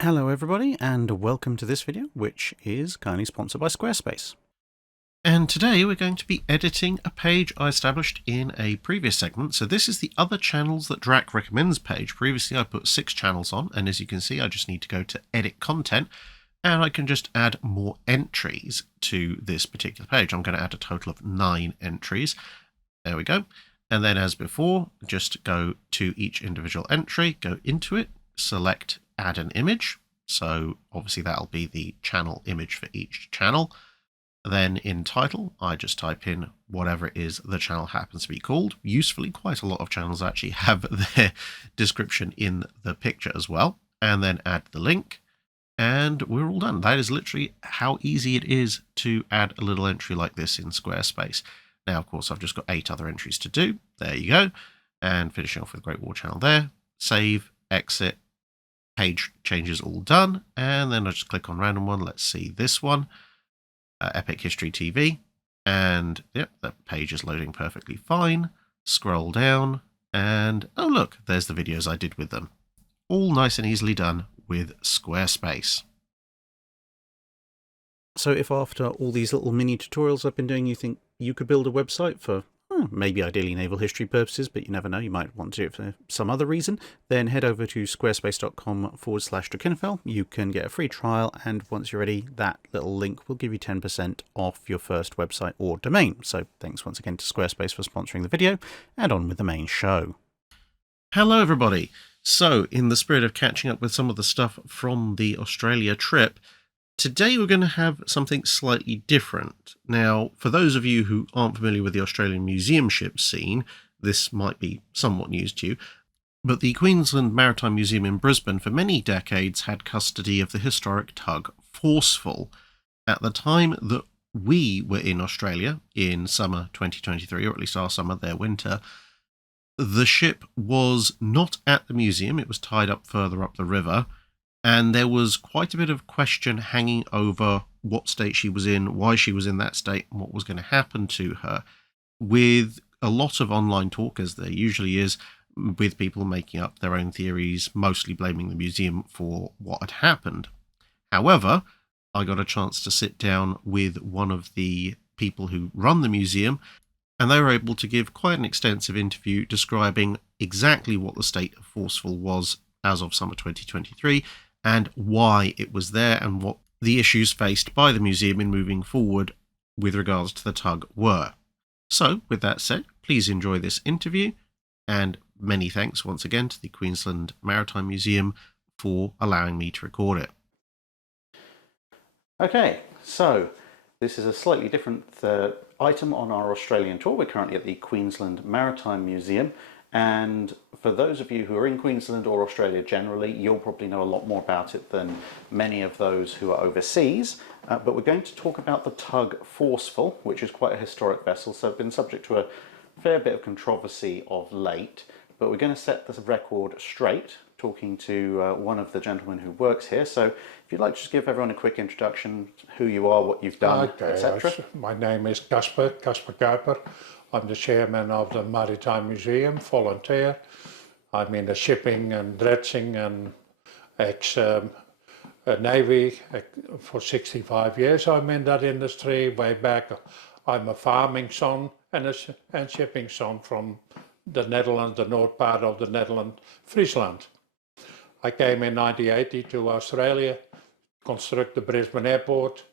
Hello everybody, and welcome to this video, which is kindly sponsored by Squarespace. And today we're going to be editing a page I established in a previous segment. So this is the other channels that Drac recommends page. Previously I put 6 channels on, and as you can see I just need to go to edit content, and I can just add more entries to this particular page. I'm going to add a total of 9 entries. There we go. And then as before, just go to each individual entry, go into it, select add an image. So obviously that'll be the channel image for each channel. Then in title, I just type in whatever it is the channel happens to be called. Usefully, quite a lot of channels actually have their description in the picture as well. And then add the link, and we're all done. That is literally how easy it is to add a little entry like this in Squarespace. Now, of course, I've just got 8 other entries to do. There you go. And finishing off with Great War Channel there. Save, exit, page changes all done. And then I just click on random one. Let's see this one. Epic History TV. And yep, that page is loading perfectly fine. Scroll down. And oh, look, there's the videos I did with them. All nice and easily done with Squarespace. So if after all these little mini tutorials I've been doing, you think you could build a website for maybe ideally naval history purposes, but you never know, you might want to do it for some other reason, then head over to squarespace.com/Drakenfell. You can get a free trial, and once you're ready, that little link will give you 10% off your first website or domain. So thanks once again to Squarespace for sponsoring the video, and on with the main show. Hello everybody. So in the spirit of catching up with some of the stuff from the Australia trip, today we're going to have something slightly different. Now, for those of you who aren't familiar with the Australian museum ship scene, this might be somewhat news to you, but the Queensland Maritime Museum in Brisbane for many decades had custody of the historic Tug Forceful. At the time that we were in Australia in summer 2023, or at least our summer, their winter, the ship was not at the museum. It was tied up further up the river. And there was quite a bit of question hanging over what state she was in, why she was in that state, and what was going to happen to her, with a lot of online talk, as there usually is, with people making up their own theories, mostly blaming the museum for what had happened. However, I got a chance to sit down with one of the people who run the museum, and they were able to give quite an extensive interview describing exactly what the state of Forceful was as of summer 2023, and why it was there, and what the issues faced by the museum in moving forward with regards to the tug were. So, with that said, please enjoy this interview, and many thanks once again to the Queensland Maritime Museum for allowing me to record it. Okay, so this is a slightly different item on our Australian tour. We're currently at the Queensland Maritime Museum, and for those of you who are in Queensland or Australia generally, you'll probably know a lot more about it than many of those who are overseas. But we're going to talk about the Tug Forceful, which is quite a historic vessel, so it's been subject to a fair bit of controversy of late. But we're going to set the record straight, talking to one of the gentlemen who works here. So if you'd like to just give everyone a quick introduction, who you are, what you've done, etc. My name is Casper Kuiper. I'm the chairman of the Maritime Museum, volunteer. I'm in the shipping and dredging and ex-Navy for 65 years. I'm in that industry way back. I'm a farming son and shipping son from the Netherlands, the north part of the Netherlands, Friesland. I came in 1980 to Australia, construct the Brisbane airport.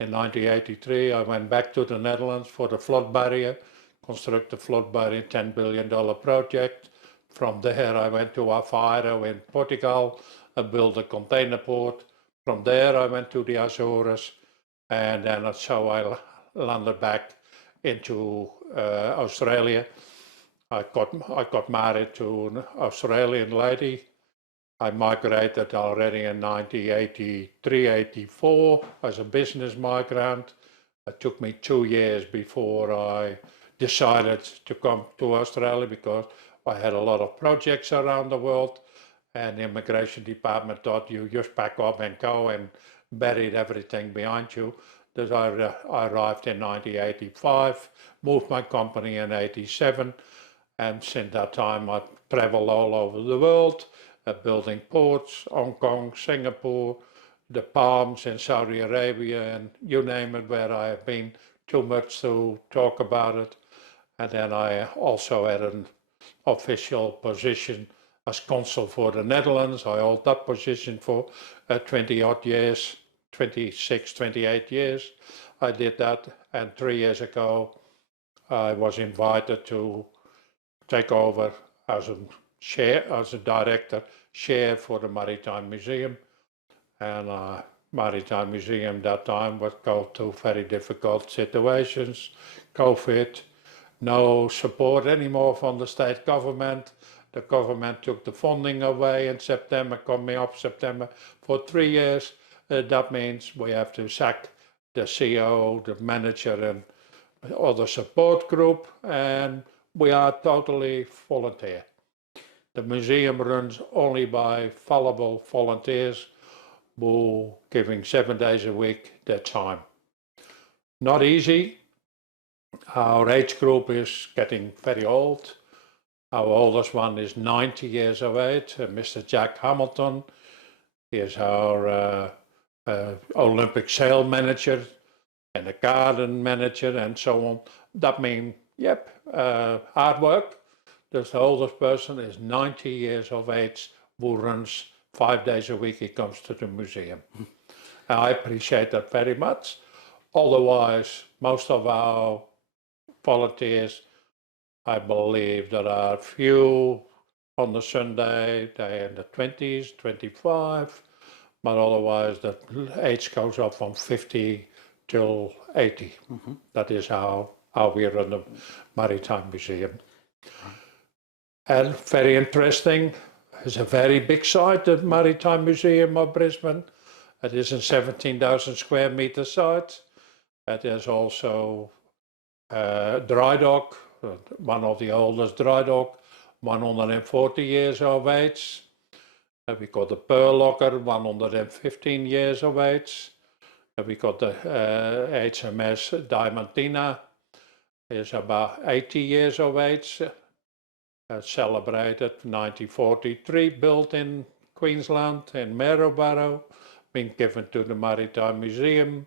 In 1983, I went back to the Netherlands for the flood barrier, construct the flood barrier, $10 billion project. From there, I went to Aveiro in Portugal, I built a container port. From there, I went to the Azores, and then so I landed back into Australia. I got married to an Australian lady. I migrated already in 1983-84 as a business migrant. It took me 2 years before I decided to come to Australia because I had a lot of projects around the world, and the immigration department thought you just pack up and go and buried everything behind you. So I arrived in 1985, moved my company in 87, and since that time I've traveled all over the world, building ports, Hong Kong, Singapore, the Palms in Saudi Arabia, and you name it, where I have been. Too much to talk about it. And then I also had an official position as consul for the Netherlands. I held that position for 20 odd years, 26, 28 years. I did that, and 3 years ago I was invited to take over as a director chair for the Maritime Museum. And Maritime Museum that time was going through very difficult situations, COVID, no support anymore from the state government. The government took the funding away in September, coming up September for 3 years. That means we have to sack the CEO, the manager, and other support group, and we are totally volunteer. The museum runs only by fallible volunteers who giving 7 days a week their time. Not easy. Our age group is getting very old. Our oldest one is 90 years of age, Mr. Jack Hamilton. He is our Olympic sail manager and a garden manager and so on. That means, hard work. The oldest person is 90 years of age who runs 5 days a week. He comes to the museum. And I appreciate that very much. Otherwise, most of our volunteers, I believe there are few on the Sunday, they're in the 20s, 25, but otherwise the age goes up from 50 till 80. Mm-hmm. That is how we run the Maritime Museum. And very interesting, it's a very big site, the Maritime Museum of Brisbane. It is a 17,000 square meter site. It is also dry dock, one of the oldest dry dock, 140 years of age. We got the Pearl Locker, 115 years of age. We got the HMS Diamantina, is about 80 years of age. Celebrated 1943, built in Queensland, in Maryborough, been given to the Maritime Museum,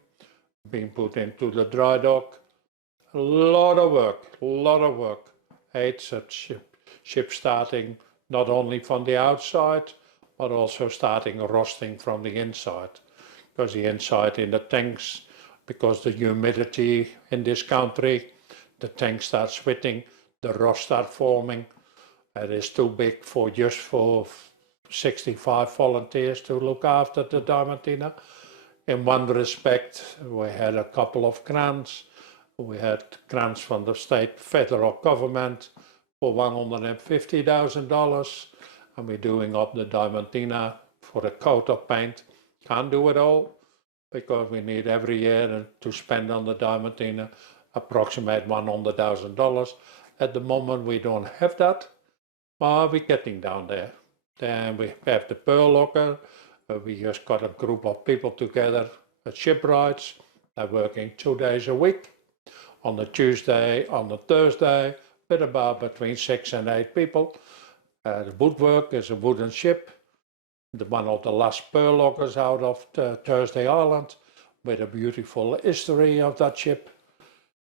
been put into the dry dock. A lot of work. It's a ship starting not only from the outside, but also starting rusting from the inside. Because the inside in the tanks, because the humidity in this country, the tank starts sweating, the rust starts forming. It is too big for just for 65 volunteers to look after the Diamantina. In one respect, we had a couple of grants. We had grants from the state federal government for $150,000, and we're doing up the Diamantina for a coat of paint. Can't do it all because we need every year to spend on the Diamantina approximate $100,000. At the moment, we don't have that. But we're getting down there. Then we have the Pearl Locker. We just got a group of people together at shipwrights. They're working 2 days a week. On the Tuesday, on the Thursday, with about between 6 and 8 people. The woodwork is a wooden ship. One of the last Pearl Lockers out of Thursday Island, with a beautiful history of that ship.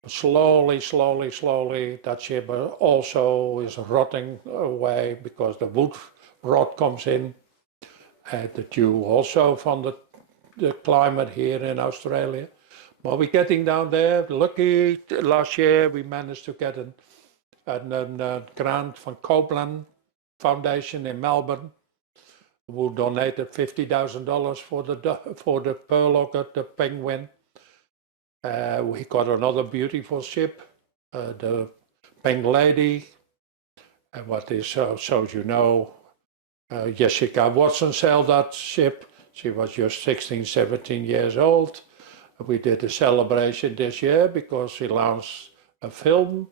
Slowly, that ship also is rotting away because the wood rot comes in. The dew also from the climate here in Australia. But we're getting down there. Lucky, last year we managed to get a grant from Copeland Foundation in Melbourne, who donated $50,000 for the Pearl Locker, the Penguin. We got another beautiful ship, the Pink Lady, and what is, so you know, Jessica Watson sailed that ship. She was just 16, 17 years old. We did a celebration this year because she launched a film,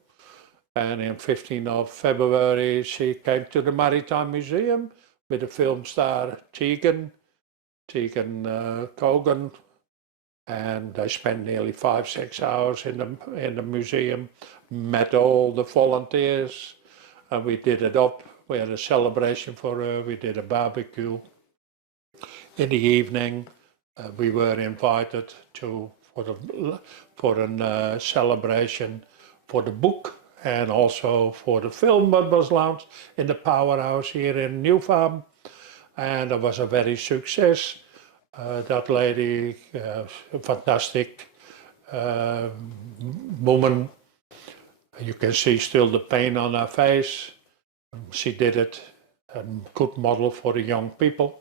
and in 15th of February she came to the Maritime Museum with the film star Tegan Cogan. And I spent nearly 5-6 hours in the museum, met all the volunteers, and we did it up we had a celebration for her. We did a barbecue. In the evening, we were invited for a celebration for the book and also for the film that was launched in the Powerhouse here in New Farm, and it was a very success. That lady, a fantastic woman. You can see still the pain on her face. She did it, a good model for the young people.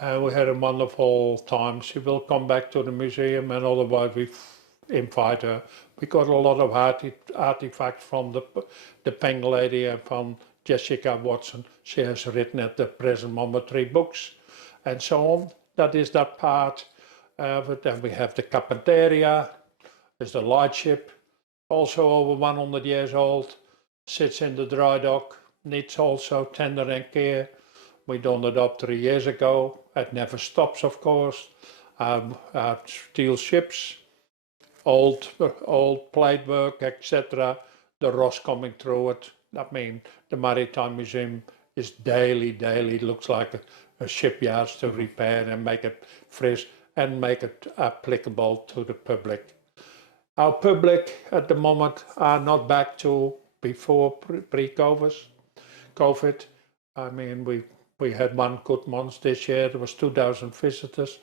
We had a wonderful time. She will come back to the museum, and otherwise we invite her. We got a lot of artifacts from the Peng lady and from Jessica Watson. She has written at the present moment 3 books and so on. That is that part of it. Then we have the cafeteria. There's the lightship, also over 100 years old, sits in the dry dock, needs also tender and care. We done it up 3 years ago. It never stops, of course. Steel ships, old plate work, etc. The rust coming through it. I mean, the Maritime Museum is daily, looks like a shipyard to repair and make it fresh and make it applicable to the public. Our public at the moment are not back to before pre-COVID. I mean, we had one good month this year. There was 2,000 visitors.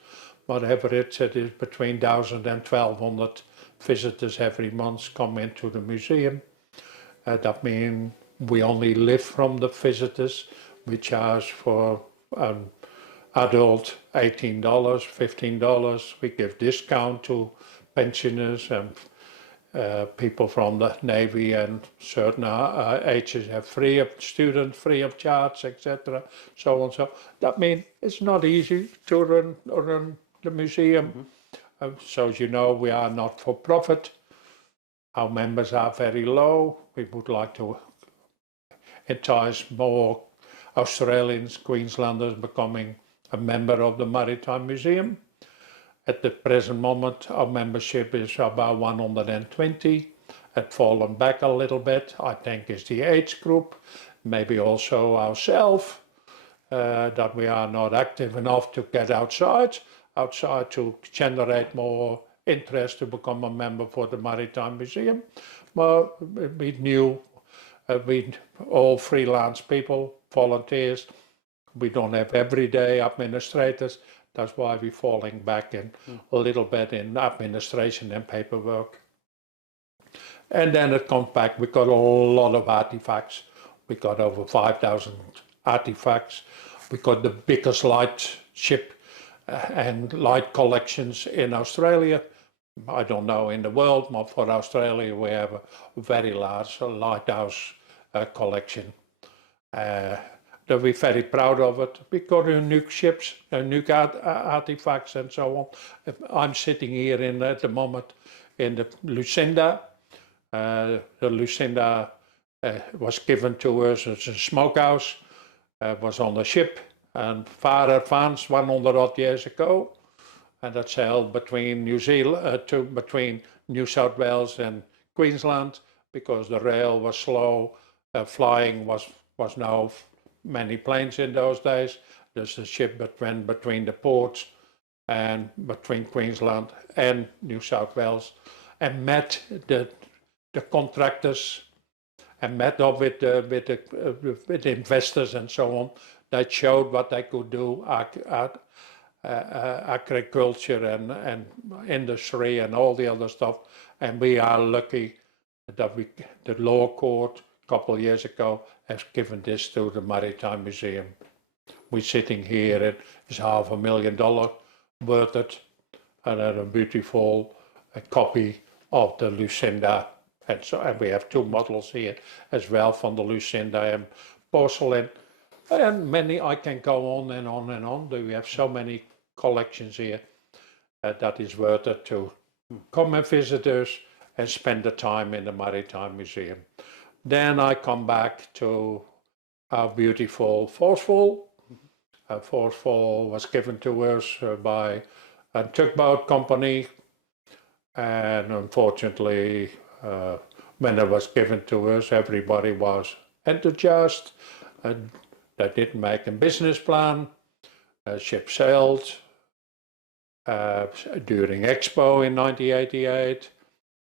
Whatever it is between 1,000 and 1,200 visitors every month come into the museum. That means we only live from the visitors. We charge for an adult $18, $15. We give discount to pensioners and people from the Navy and certain ages have free of charge, etc. So on. So that means it's not easy to run the museum. So as you know, we are not for profit. Our members are very low. We would like to entice more Australians, Queenslanders becoming a member of the Maritime Museum. At the present moment, our membership is about 120. It's fallen back a little bit. I think it's the age group, maybe also ourselves, that we are not active enough to get outside to generate more interest to become a member for the Maritime Museum. But we knew, we all freelance people, volunteers. We don't have everyday administrators. That's why we're falling back in a little bit in administration and paperwork. And then it comes back. We got a lot of artifacts. We got over 5,000 artifacts. We got the biggest light ship and light collections in Australia. I don't know in the world, but for Australia we have a very large lighthouse collection. We're very proud of it. We got unique ships, unique artifacts and so on. I'm sitting here at the moment in the Lucinda. The Lucinda was given to us as a smokehouse. Was on the ship and far advanced 100 odd years ago. And that sailed between between New South Wales and Queensland because the rail was slow. Flying was no many planes in those days. There's a ship that went between the ports and between Queensland and New South Wales and met the contractors and met up with the investors and so on. That showed what they could do, agriculture and industry and all the other stuff. And we are lucky that the law court a couple of years ago has given this to the Maritime Museum. We're sitting here, it's $500,000 worth it, and a beautiful copy of the Lucinda. And we have 2 models here as well from the Lucinda and porcelain. And many, I can go on and on and on. We have so many collections here that is worth it to come and visit us and spend the time in the Maritime Museum. Then I come back to our beautiful Forceful. Forceful was given to us by a tugboat company, and unfortunately, when it was given to us, everybody was enthusiastic. They didn't make a business plan. Ship sailed during Expo in 1988.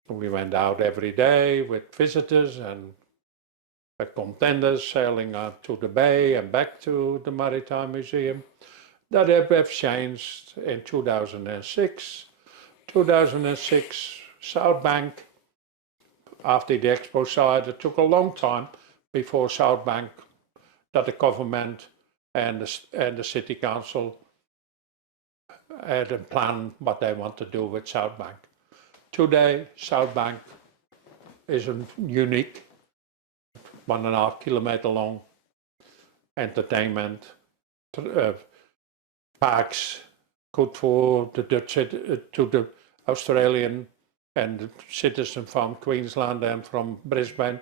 We went out every day with visitors and contenders sailing up to the bay and back to the Maritime Museum. That have changed in 2006. 2006, South Bank, after the Expo side, it took a long time before South Bank, that the government and the city council had a plan what they want to do with South Bank. Today, South Bank is a unique 1.5 kilometer long entertainment parks, good for the Dutch, to the Australian and the citizens from Queensland and from Brisbane.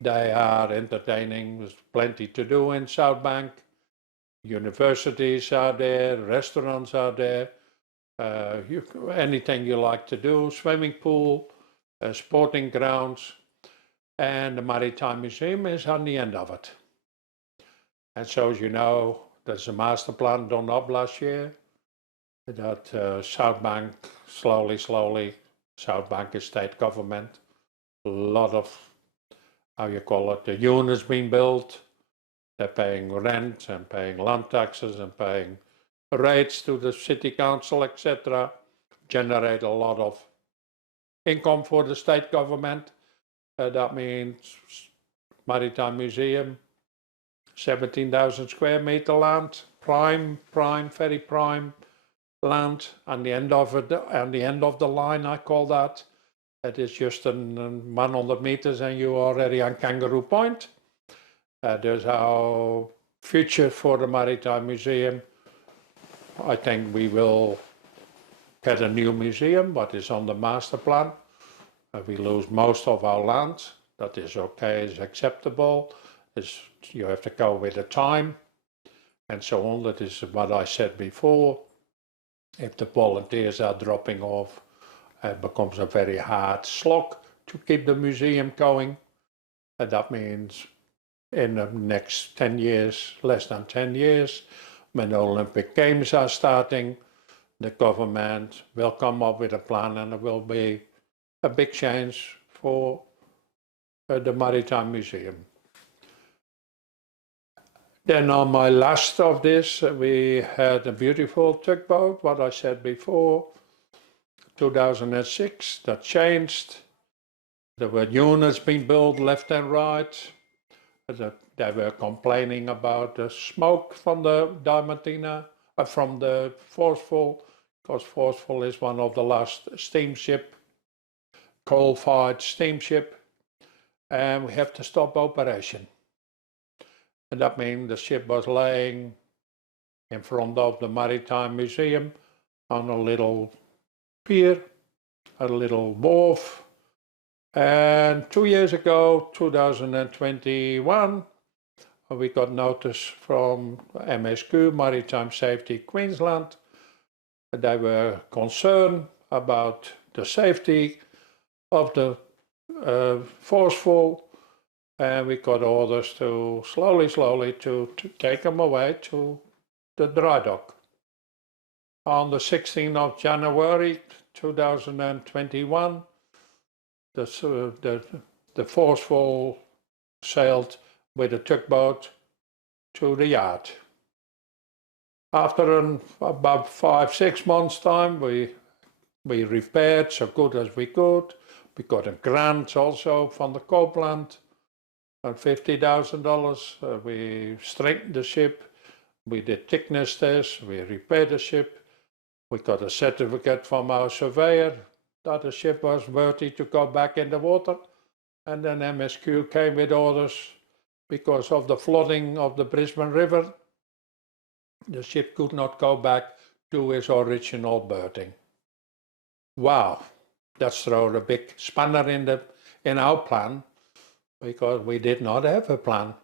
They are entertaining. There's plenty to do in South Bank. Universities are there, restaurants are there, anything you like to do, swimming pool, sporting grounds, and the Maritime Museum is on the end of it. And so, as you know, there's a master plan done up last year that South Bank, slowly, South Bank is state government, a lot of, how you call it, the units being built. They're paying rent and paying land taxes and paying rates to the city council, etc. Generate a lot of income for the state government. That means Maritime Museum, 17,000 square meter land, prime, very prime land. On the end of it, on the end of the line, I call that. It is just 100 meters and you're already on Kangaroo Point. There's our future for the Maritime Museum. I think we will get a new museum, what is on the master plan. We lose most of our land. That is okay, is acceptable. You have to go with the time and so on. That is what I said before. If the volunteers are dropping off, it becomes a very hard slog to keep the museum going. And that means in the next 10 years, less than 10 years, when the Olympic Games are starting, the government will come up with a plan and it will be a big change for the Maritime Museum. Then on my last of this, we had a beautiful tugboat, what I said before, 2006, that changed. There were units being built left and right. They were complaining about the smoke from the Diamantina, from the Forceful, because Forceful is one of the last steamship, coal-fired steamship, and we have to stop operation. And that means the ship was laying in front of the Maritime Museum on a little pier, a little wharf. And 2 years ago, 2021, we got notice from MSQ, Maritime Safety Queensland. They were concerned about the safety of the Forceful, and we got orders to slowly to take them away to the dry dock. On the 16th of January 2021, the Forceful sailed with a tugboat to the yard. After about 5-6 months' time, we repaired so good as we could. We got a grant also from the Copeland, $50,000. We strengthened the ship. We did thickness tests. We repaired the ship. We got a certificate from our surveyor that the ship was worthy to go back in the water. And then MSQ came with orders because of the flooding of the Brisbane River. The ship could not go back to its original berthing. Wow, that's thrown a big spanner in our plan, because we did not have a plan,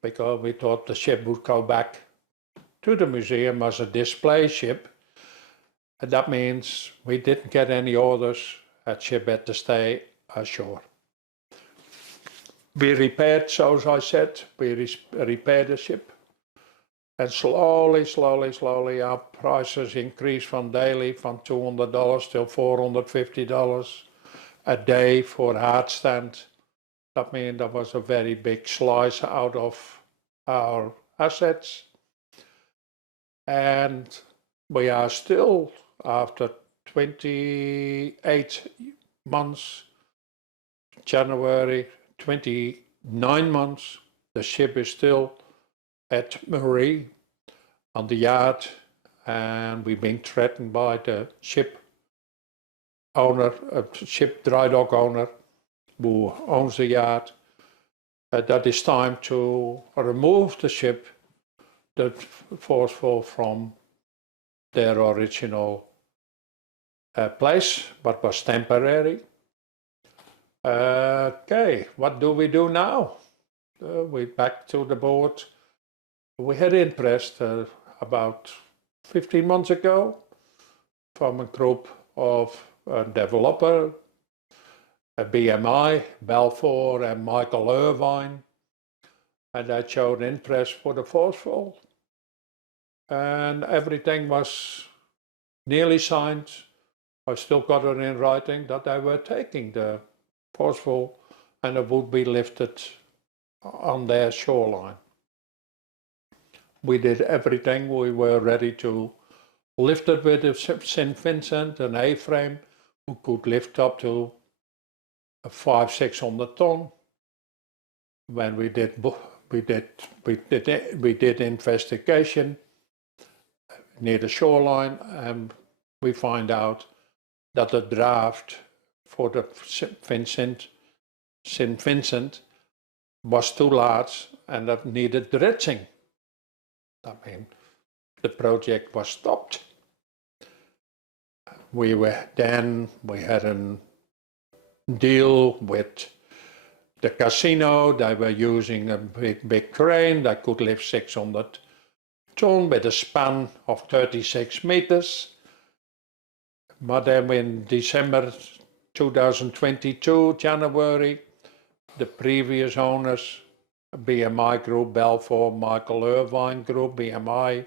because we thought the ship would go back to the museum as a display ship. And that means we didn't get any orders. That ship had to stay ashore. we repaired, so as I said, we repaired the ship. And slowly, our prices increased from daily from $200 to $450 a day for hardstand. That means that was a very big slice out of our assets. And we are still, after 28 months, January, 29 months, the ship is still at Marie on the yard, and we've been threatened by the ship owner, ship dry dock owner who owns the yard, that it's time to remove the ship, the Forceful, from their original place, but was temporary. Okay, what do we do now? We're back to the board. We had interest about 15 months ago from a group of developer, BMI, Balfour and Michael Irvine, and they showed interest for the Forceful. And everything was nearly signed. I still got it in writing that they were taking the Forceful and it would be lifted on their shoreline. We did everything. We were ready to lift it with a St. Vincent, an A-frame, who could lift up to 500-600 ton. When we did investigation near the shoreline, and we find out that the draft for the St. Vincent was too large and that needed dredging. I mean, the project was stopped. We had a deal with the casino. They were using a big crane that could lift 600 ton with a span of 36 meters. But then in December 2022, January, the previous owners, BMI Group, Balfour, Michael Irvine Group, BMI,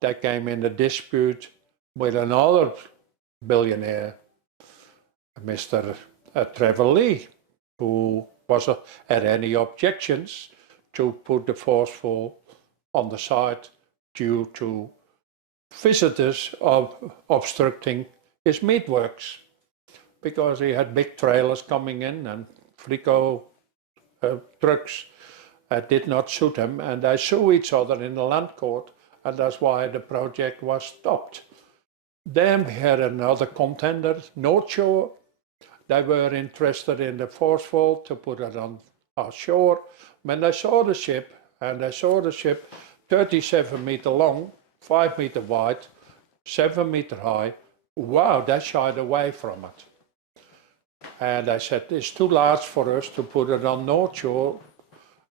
they came in a dispute with another billionaire, Mr. Trevor Lee, who had any objections to put the Forceful on the side due to visitors obstructing his meatworks, because he had big trailers coming in and Frico trucks did not suit him, and they sue each other in the land court, and that's why the project was stopped. Then we had another contender, North Shore. They were interested in the Forceful to put it on our shore. When they saw the ship, 37 meter long, 5 meter wide, 7 meter high, wow, they shied away from it. And I said, it's too large for us to put it on North Shore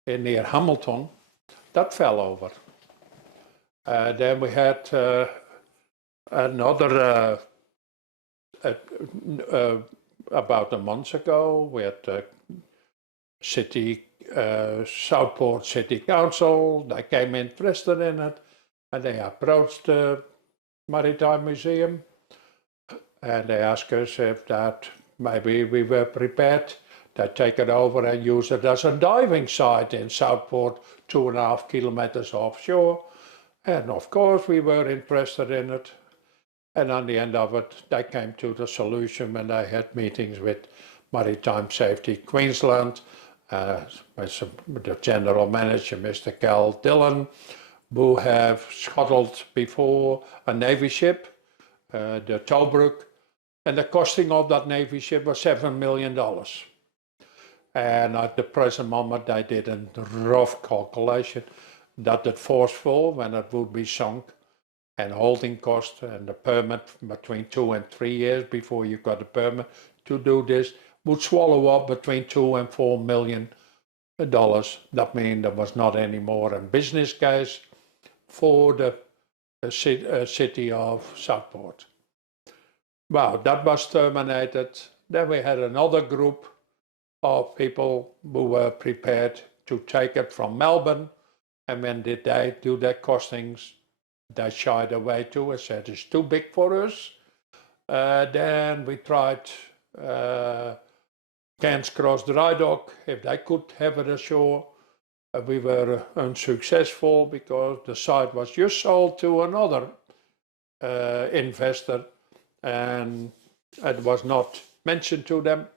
near Hamilton. That fell over. Then we had another, about a month ago, we had Southport City Council. They came interested in it, and they approached the Maritime Museum, and they asked us if that maybe we were prepared to take it over and use it as a diving site in Southport, 2.5 kilometers offshore. And of course we were interested in it. And on the end of it, they came to the solution when they had meetings with Maritime Safety Queensland, with the general manager, Mr. Cal Dillon, who have scuttled before a Navy ship, the Tobruk, and the costing of that Navy ship was $7 million. And at the present moment, they did a rough calculation that the Forceful, when it would be sunk, and holding cost and the permit between 2 and 3 years before you got a permit to do this, would swallow up between $2 and $4 million. That means there was not any more a business case for the city of Southport. Well, that was terminated. Then we had another group of people who were prepared to take it from Melbourne. And when did they do their costings, they shied away too and said it's too big for us. Then we tried Cairns Cross Dry Dock, if they could have it ashore. We were unsuccessful because the site was just sold to another investor, and it was not mentioned to them,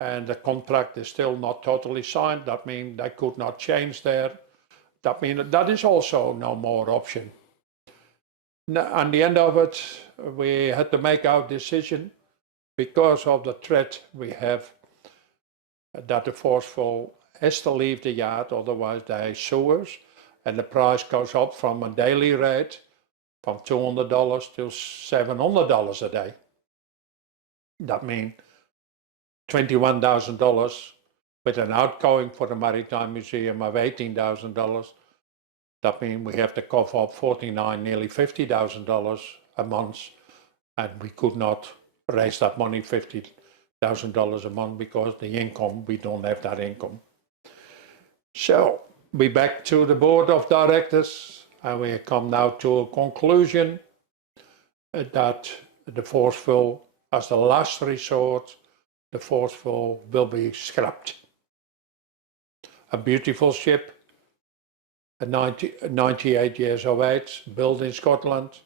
and the contract is still not totally signed. That means they could not change there. That means that is also no more option. At the end of it, we had to make our decision because of the threat we have that the Forceful has to leave the yard, otherwise they sue us, and the price goes up from a daily rate from $200 to $700 a day. That means $21,000 with an outgoing for the Maritime Museum of $18,000. That means we have to cough up $49,000, nearly $50,000 a month, and we could not raise that money, $50,000 a month, because the income, we don't have that income. So we back to the board of directors, and we come now to a conclusion that the Forceful, as the last resort, the Forceful will be scrapped. A beautiful ship, 98 years of age, built in Scotland,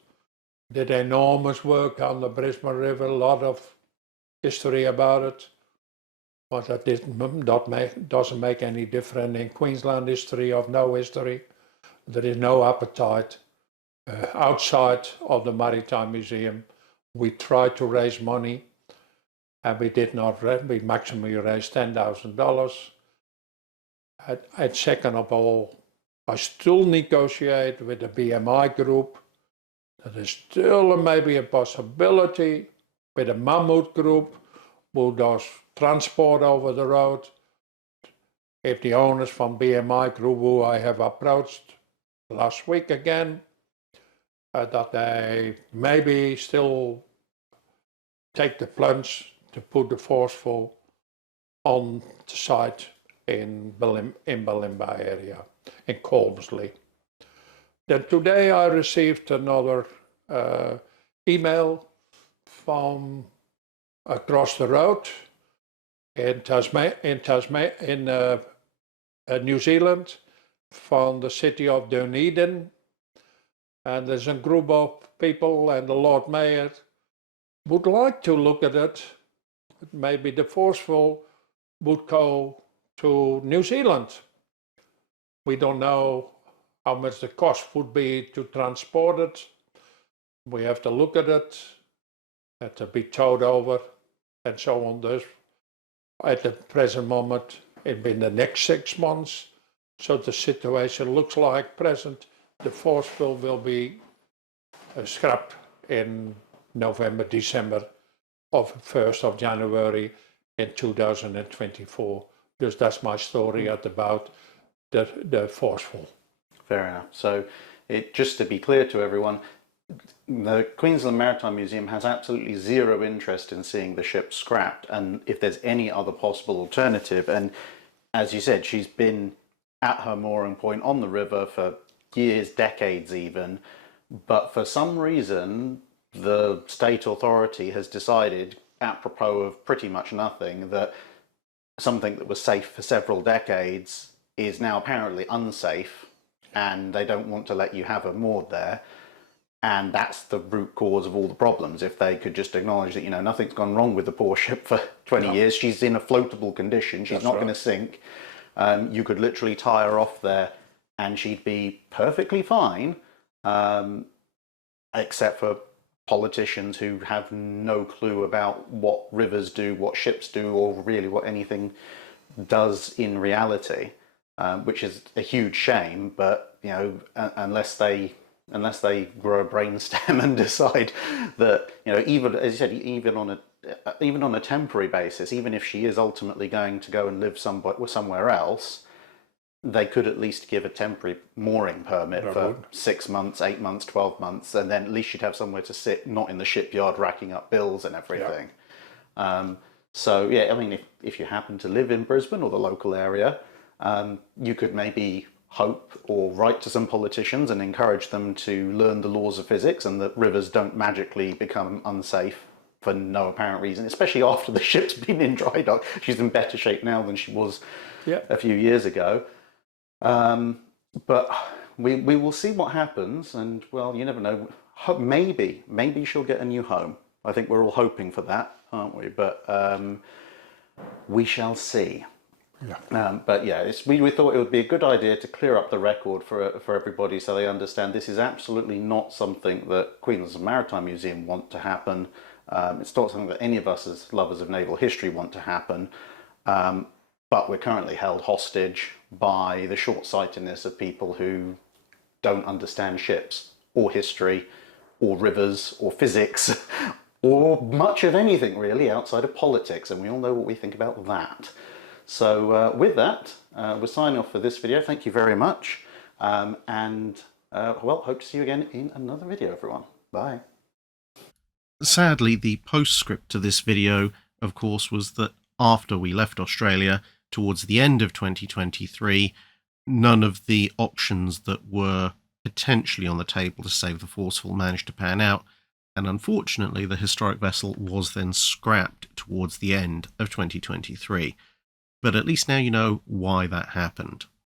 did enormous work on the Brisbane River, a lot of history about it, but that doesn't make any difference in Queensland history of no history. There is no appetite outside of the Maritime Museum. We tried to raise money, and we did not. We maximally raised $10,000. At second of all, I still negotiate with the BMI group. There is still maybe a possibility with the Mammoth group, who does transport over the road. If the owners from BMI group, who I have approached last week again, that they maybe still take the plunge to put the Forceful on the site in Balimba area, in Colmsley. Then today I received another email from across the road in New Zealand, from the city of Dunedin, and there's a group of people, and the Lord Mayor would like to look at it. Maybe the Forceful would go to New Zealand. We don't know how much the cost would be to transport it. We have to look at it, had to be towed over, and so on. This, at the present moment, in the next 6 months, so the situation looks like present. The Forceful will be scrapped in November, December of 1st of January in 2024. Dus that's my story about the Forceful. Fair enough. So, just to be clear to everyone, the Queensland Maritime Museum has absolutely zero interest in seeing the ship scrapped, and if there's any other possible alternative. And as you said, she's been at her mooring point on the river for years, decades even, but for some reason the state authority has decided, apropos of pretty much nothing, that something that was safe for several decades is now apparently unsafe, and they don't want to let you have her moored there. And that's the root cause of all the problems. If they could just acknowledge that, you know, nothing's gone wrong with the poor ship for 20 years, she's in a floatable condition, she's not going to sink. You could literally tie her off there and she'd be perfectly fine, except for politicians who have no clue about what rivers do, what ships do, or really what anything does in reality, which is a huge shame. But, you know, unless they grow a brainstem and decide that, you know, even, as you said, even on a temporary basis, even if she is ultimately going to go and live somewhere else, they could at least give a temporary mooring permit for 6 months, 8 months, 12 months, and then at least you'd have somewhere to sit, not in the shipyard racking up bills and everything. So yeah, I mean, if you happen to live in Brisbane or the local area, you could maybe hope or write to some politicians and encourage them to learn the laws of physics and that rivers don't magically become unsafe for no apparent reason, especially after the ship's been in dry dock. She's in better shape now than she was a few years ago. But we will see what happens, and well, you never know. Maybe she'll get a new home. I think we're all hoping for that, aren't we? But we shall see. Yeah. But yeah, we thought it would be a good idea to clear up the record for everybody so they understand this is absolutely not something that Queensland Maritime Museum want to happen. It's not something that any of us as lovers of naval history want to happen. But we're currently held hostage by the short-sightedness of people who don't understand ships or history or rivers or physics or much of anything really outside of politics, and we all know what we think about that. So with that, we're signing off for this video. Thank you very much, and well, hope to see you again in another video, everyone. Bye. Sadly, the postscript to this video, of course, was that after we left Australia, towards the end of 2023, none of the options that were potentially on the table to save the Forceful managed to pan out, and unfortunately the historic vessel was then scrapped towards the end of 2023. But at least now you know why that happened.